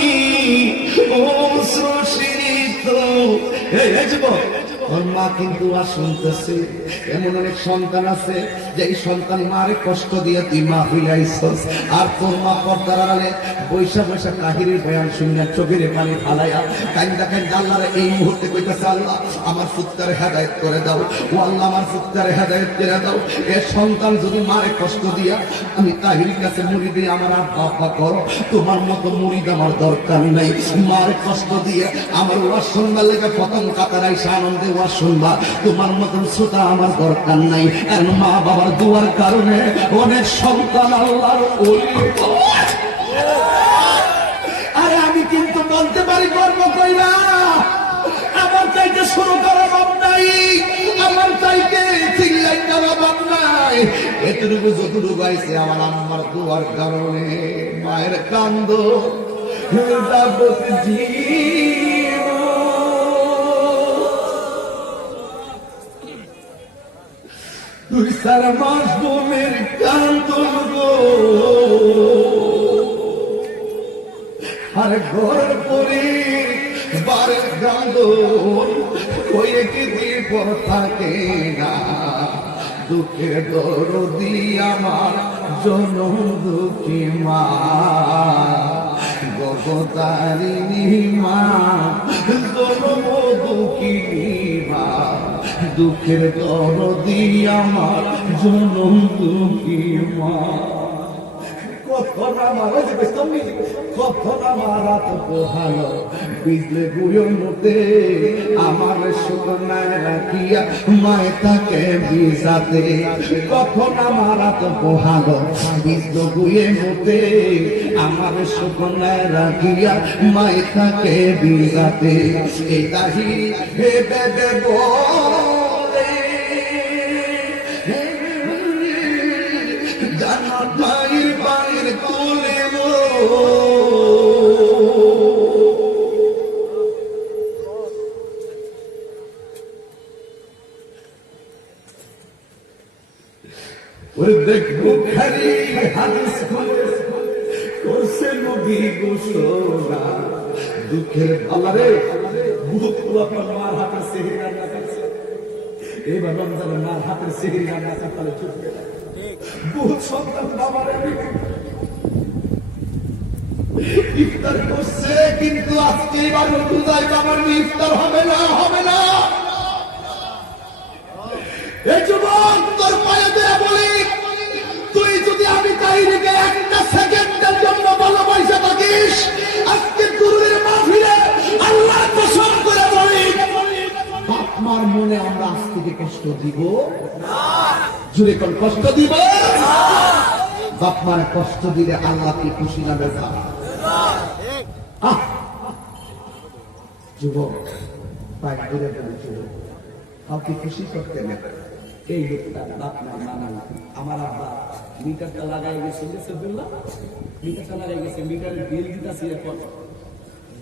অশ্রুসিক্ত। এই যুবক, তোর মা কিন্তু আর শুনতেছে। এমন অনেক সন্তান আছে যে এই সন্তান মারে কষ্ট দিয়ে তুই মা হইয়াইছস, আর তোর মা পর্দার আড়ালে বৈশা বৈশা কাহিনীর বয়ান শুনিয়া চোখের পানি ফালাইয়া কান্দা কান্দা আল্লাহরে এই মুহূর্তে কইতেছে, আল্লাহ আমার পুত্ররে হেদায়েত করে দাও, ও আল্লাহ আমার পুত্ররে হেদায়েত করে দাও। এ সন্তান যদি মারে কষ্ট দিয়া আমি তাহিরির কাছে মুড়ি দিয়ে আমার আব্বা করো, তোমার মতো মুড়িদ আমার দরকার নাই। মারে কষ্ট দিয়ে আমার ওয়াজ শুনবার লেগে প্রথম কাতারাই আনন্দে ওয়াজ শুনবা, তোমার মতন শ্রোতা আমার দরকার নাই। আর মা বাবার দুয়ার কারণে অনেক সন্তান আল্লাহর ওলি। আরে আমি কিন্তু বলতে পারি গর্ব কইরা, আমার চাইতে শুরু করার অভাব নাই, আমার চাইতে চিল্লাই করার অভাব নাই। এতটুকু যতটুকু আইছে আমার আম্মার দুয়ার কারণে। মায়ের কান্দ তুই সারা মাস বোনের কান্দন গো, আর ঘর পরে বারের কান্দন কয়ে কি পর থাকে না। দুঃখের দরদি আমার জনম দুঃখী মা, গগতারিণী মা, জনম দুঃখিনী মা। দুঃখের দরদি আমার জনম দুঃখী মা। কখন আমার রাত পোহালো বিজলে গুয়োর মধ্যে, আমার শুকনায় রাখিয়া মায় তাকে বিজাতে। কখন আমার রাত পোহালো বিজলে গুয়ের মধ্যে, আমার শুকনায় রাখিয়া মায় তাকে বিজাতে। এই দাহি হে বেবে বলে জানা ভাইয়ের বাইর তুলে দেখবো খালি হাদিস করছে নবী ঘোষণা। দুঃখের আল্লাহরে বহুত আপনার মার হাতের সেহরি রান্না করছে, এবার রমজানের মার হাতের সেহরি রান্না সকালে চুপবে। বহুত সন্তান বাবার ইফতার করছে, কিন্তু আজকে এবার রোজায় বাবার ইফতার হবে না, হবে না। এই যুবক তোর পায়ে দেয়া বলি, তুই যদি আমি কাহিনীকে একটা সেকেন্ডের জন্য ভালোবাসা থাকিস, আজকে গুরুদের মাহফিলে আল্লাহ কসম করে বলি, আপনার মনে আমরা আজ থেকে কষ্ট দিব না। জুড়ে কোন কষ্ট দিব না। বাপ মার কষ্ট দিলে আল্লাহ কি খুশি না বেজা? যুবক পাই করে বলে যুবক কাউকে খুশি করতে না। এই লোকটা বাপ মা নানা আমার আব্বা মিটারটা লাগাই গেছে মিটারটা লাগাই গেছে মিটারের বিল দিতেছি এখন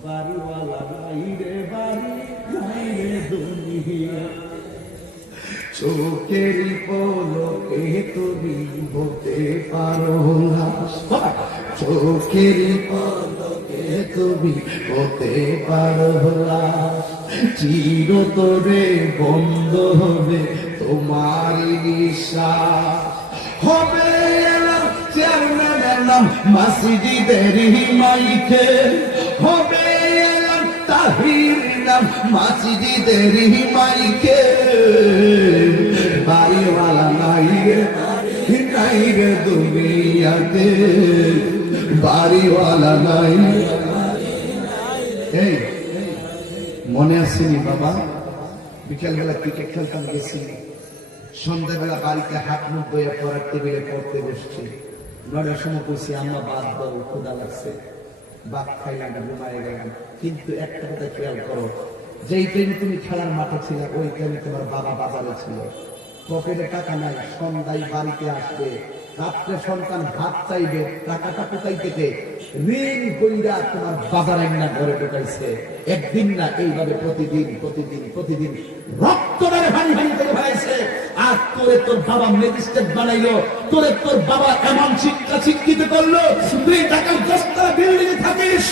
বাড়িওয়ালা নাই রে বাড়ি নাই রে দুনিয়া চোখের পলকে তুমি হতে পারো না চোখের পলকে তুমি হতে পারো না চিরতরে বন্ধ হবে তোমার নিঃশ্বাস হবে এলাম চেয়ারম্যানের নাম মসজিদের মাইকে হবে এলাম তাহির নাম মসজিদের মাইকে বাড়িওয়ালা নাই রে দুনিয়াতে বাড়িওয়ালা নাই। এই মনে আসেনি বাবা বিকেলবেলা ক্রিকেট খেলতাম গেছি সন্ধ্যাবেলা বাড়িতে হাত মুখ বইয়ে পড়ার টেবিলে পড়তে বসছি 9টার সময় কইছি আম্মা বাদ দাও ক্ষুধা লাগছে বাদ খাইলাম ঘুমায় গেলাম কিন্তু একটা কথা খেয়াল করো যেই টাইমে তুমি খেলার মাঠে ছিল ওই টাইমে তোমার বাবা বাজারে ছিল পকেটে টাকা নাই সন্ধ্যায় বাড়িতে আসবে রাত্রে সন্তান ভাত চাইবে টাকাটা কোথায় থেকে ঋণ কইরা তোমার বাজারে না ঘরে ঢুকাইছে একদিন না এইভাবে প্রতিদিন প্রতিদিন প্রতিদিন রক্তদারে ভারী ভারী করে ভাইছে আর তোরে তোর বাবা ম্যাজিস্ট্রেট বানাইলো তোরে তোর বাবা এমন শিক্ষা শিক্ষিত করলো তুই টাকা 10তলা বিল্ডিং এ থাকিস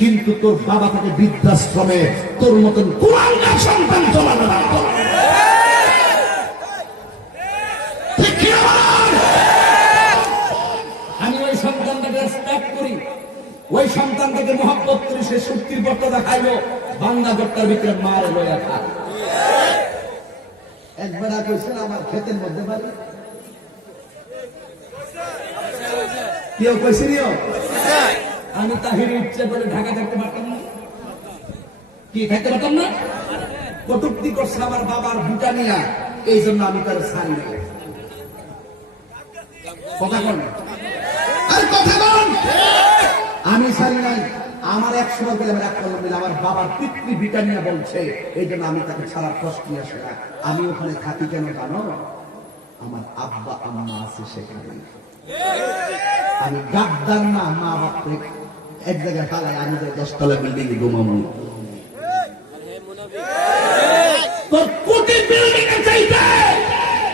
কিন্তু তোর বাবা থেকে বৃদ্ধাশ্রমে তোর মতন কুলাঙ্গার সন্তান জন্মানো না। আমি ওই সন্তানটাকে রেসপেক্ট করি ওই সন্তানটাকে মহব্বত করি সে শক্তির বর্তা দেখাইলো বাংলা গট্টার ভিতরে মারে লইয়া খায় একবার কইছেন আমার ক্ষেতের মধ্যে বাড়ি কেউ কইছিনিও আমি তাহির ইচ্ছে করে ঢাকা থাকতে পারতাম না কি থাকতে পারতাম না কটুক্তি করছে আমার বাবার বুটা নিয়া এই জন্য আমি তার ছাড়ি না কথা বল আর কথা বল আমি ছাড়ি নাই আমার 100 বার গেলে আমার 1 কলম মিলে আমার বাবার পিতৃ বিটা নিয়ে বলছে এই জন্য আমি তাকে ছাড়ার কষ্ট নিয়ে আসে না আমি ওখানে থাকি কেন জানো আমার আব্বা আম্মা আছে সেখানে আমি গাদ্দার না মা বাপকে এক জায়গায় ফালাই আমি 10তলা বিল্ডিং এ ঘুমাবো তোর কোটি বিল্ডিং এ চাইতে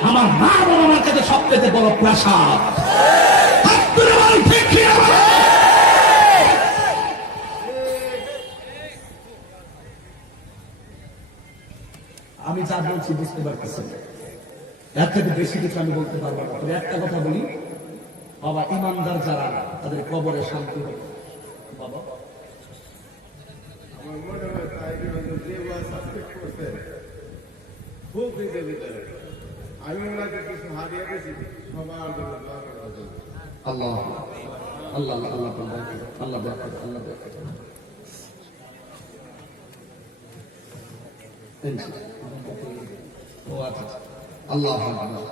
আমার মা বাবা আমার কাছে সবচেয়ে বড় প্রাসাদ আমি যা বলছি বুঝতে পারতেছি এর থেকে বেশি কিছু আমি বলতে পারবো না তবে একটা কথা বলি বাবা ইমানদার যারা তাদের কবরে শান্তি হবে বাবা আমার মনে হয় তাই যে ওয়া সাবস্ক্রাইব করতে খুব দিতে ভিতরে আমি ওনাকে কিছু হাদিয়া দিয়েছি সবার জন্য আল্লাহ আল্লাহ আল্লাহ আল্লাহ আল্লাহ আল্লাহ আল্লাহ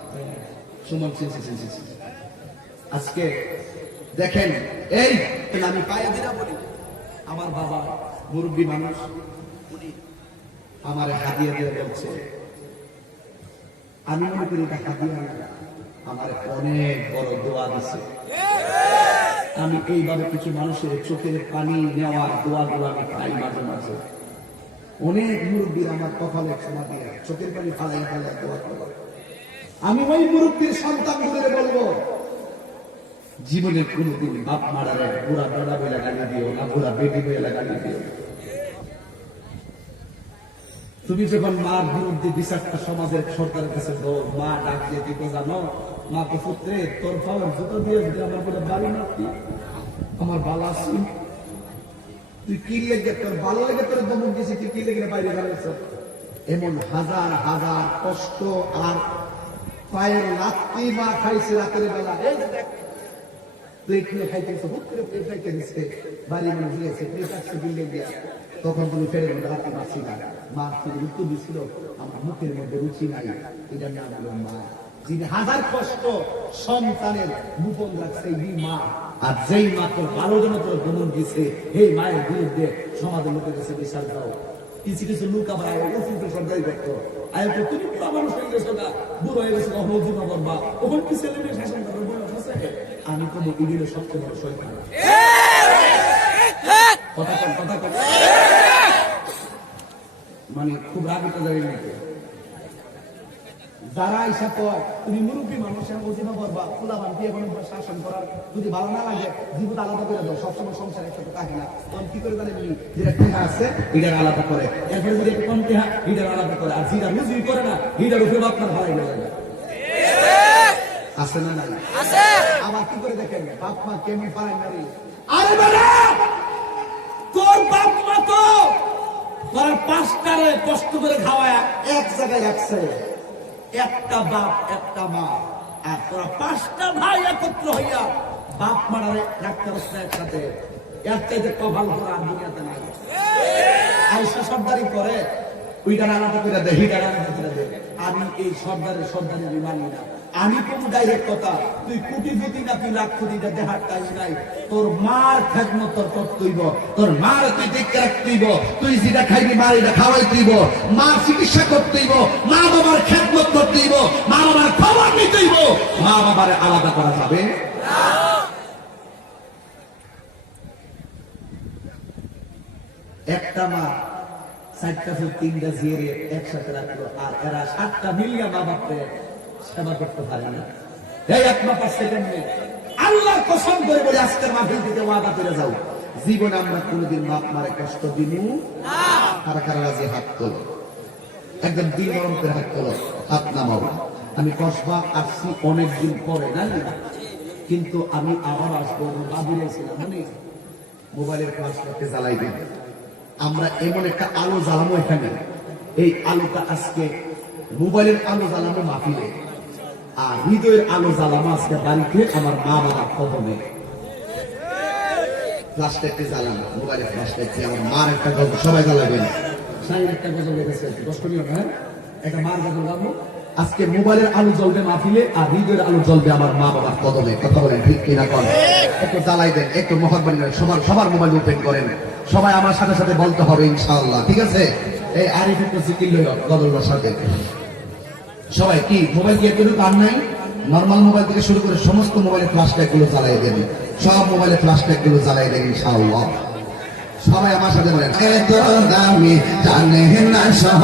সুমন আজকে দেখেন এই আমি পায়ে দিনা বলি আমার বাবা মুরব্বী মানুষ আমার হাদিয়া দিয়ে বলছে আমি মনে করি এটা হাদিয়া আমার অনেক বড় দোয়া দিছে আমি এইভাবে কিছু মানুষের চোখের পানি নেওয়ার দোয়াগুলো আমি পাই মাঝে মাঝে অনেক মুরব্বীর আমার কপালে ক্ষমা দিয়ে চোখের পানি ফালাই ফালাই দোয়া করবো আমি ওই মুরব্বীর সন্তানদের বলবো জীবনের কোনদিন বাপ মারারে বুড়া বেড়া বলে গালি দিও না বুড়া বেটি বলে গালি দিও তুমি যখন মার বিরুদ্ধে বিচারটা সমাজের সরকারের কাছে মা ডাক দিয়ে দিতে জানো মা তো পুত্রে তোর পাওয়ার জুতো দিয়ে আমার বলে বাড়ি না আমার বালা আসি তুই কি লেগে তোর ভালো লেগে তোর দমন দিয়েছি তুই কি লেগে বাইরে গেছ এমন হাজার হাজার কষ্ট আর পায়ের লাত্তি মা খাইছে রাতের বেলা প্লেট নিয়ে খাইতেছে হুট করে প্লেট খাইতে দিচ্ছে বাড়ি মানুষ দিয়েছে প্লেট আসছে বিল্ডিং দিয়া তখন তুমি ফেলে হাতে মারছি না। মা তিনি উত্তর দিছিল, আমার মুখের মধ্যে রুচি নাই, এটার নাম হলো মা। যিনি হাজার কষ্ট সন্তানের গোপন রাখছে এই মা। আর যেই মা তোর ভালো জন্য তোর দমন দিছে, এই মায়ের বিরুদ্ধে সমাজের লোকের কাছে বিচার দাও। কিছু কিছু লোক আবার উচিত সরকারি করতো, আয় তো তুমি পুরো মানুষ হয়ে গেছো না, বুড়ো হয়ে গেছো, কখনো উচিত না করবা, ওখানে কি ছেলে মেয়ে শাসন করবে বলে আছে? আমি কোনো ইডিলে সবচেয়ে বড় শয়তান। কথা কম, কথা কম, মানে খুব রাগিত জায়গায় নিতে যারা এসব কর, তুমি মুরব্বী মানুষের অজিমা করবা, খোলা বান দিয়ে কোনো শাসন করার যদি ভালো না লাগে, জীবন আলাদা করে দাও। সবসময় সংসারের সাথে থাকে না, তখন কি করে জানেন? যেটা টেহা আছে এটার আলাদা করে, এরপরে যদি কম টেহা এটার আলাদা করে, আর যেটা রুজি করে না এটার উপরে আপনার ভালো লাগে। আছে না নাই? আবার কি করে দেখেন বাপ মা কেমন পারেন নারী? আরে বাবা, তোর বাপ মা তো তোর পাঁচটারে কষ্ট করে খাওয়ায় এক জায়গায় রাখছে, একটা বাপ একটা মা, আর তোরা পাঁচটা ভাই একত্র হইয়া বাপ মারারে রাখতে রাখতে একসাথে, এর চাইতে কপাল করা আর দুনিয়াতে নাই। আয়সা সর্দারি করে, ওইটার আলাদা করে দেয়, হিটার আলাদা করে দেয়। আমি এই সর্দারি মানি না। আমি কোনো ডাইরেক্ট কথা, তুই কোটিপতি না তুই লাখপতিটা দেখার টাইম নাই। তোর মার খেদমত তোর করতেইব, তোর মার তুই দেখতে রাখতেইব, তুই যেটা খাইবি মার এটা খাওয়াইতেইব, মার চিকিৎসা করতেইব, মা বাবার খেদমত করতেইব, মা বাবার খবর নিতেইব। মা বাবার আলাদা করা যাবে না। একটা মা 4টা ফুল 3টা জিয়ে একসাথে রাখলো, আর এরা 7টা মিলিয়া মা বাপকে সেবা করতে পারে না। এই একমাত্র সেকেন্ড নেই। আল্লাহ কসম করে বলে আজকের মাহফিল থেকে ওয়াদা করে যাও, জীবনে আমরা কোনোদিন বাপ মারে কষ্ট দিব না। কারা কারা রাজি হাত তোলো, একদম দিন গরম করে হাত তোলো, হাত নামাও। আমি কসবা আসছি অনেকদিন পরে না, কিন্তু আমি আবার আসবো। বাবিরেছিলাম মানে মোবাইলের ফ্লাশ করতে জ্বালাই দিই, আমরা এমন একটা আলো জ্বালাবো এখানে, এই আলোটা আজকে মোবাইলের আলো জ্বালানো মাহফিলে, আর হৃদয়ের আলো জ্বালানো আজকে বাড়িতে আমার মা বাবার কদমে। ফ্লাশলাইটে জ্বালানো, মোবাইলের ফ্লাশলাইটে আমার মার একটা গজল, সবাই জ্বালাবেন, সাইন একটা গজল লেগেছে, কষ্ট নিও না, একটা মার গজল গাবো। আজকে মোবাইলের আলো জ্বলবে মাহফিলে, আর হৃদয়ের আলো জ্বলবে আমার মা বাবার কদমে। কথা বলেন ঠিক কিনা? করেন একটু জ্বালাই দেন, একটু মহব্বত করেন, সবার মোবাইল ওপেন করেন, সবাই আমার সাথে সাথে বলতে হবে ইনশাআল্লাহ, ঠিক আছে? এই আরিফ একটু জিকির লইল গজলের সাথে সবাই। কি মোবাইল দিয়ে কোনো কার নাই? নর্মাল মোবাইল থেকে শুরু করে সমস্ত মোবাইলের ফ্ল্যাশলাইট গুলো জ্বালাই দেন, সব মোবাইলের ফ্ল্যাশলাইট গুলো জ্বালাই দেন ইনশাআল্লাহ। সবাই আমার সাথে বলেন, এত দামি জানে না সব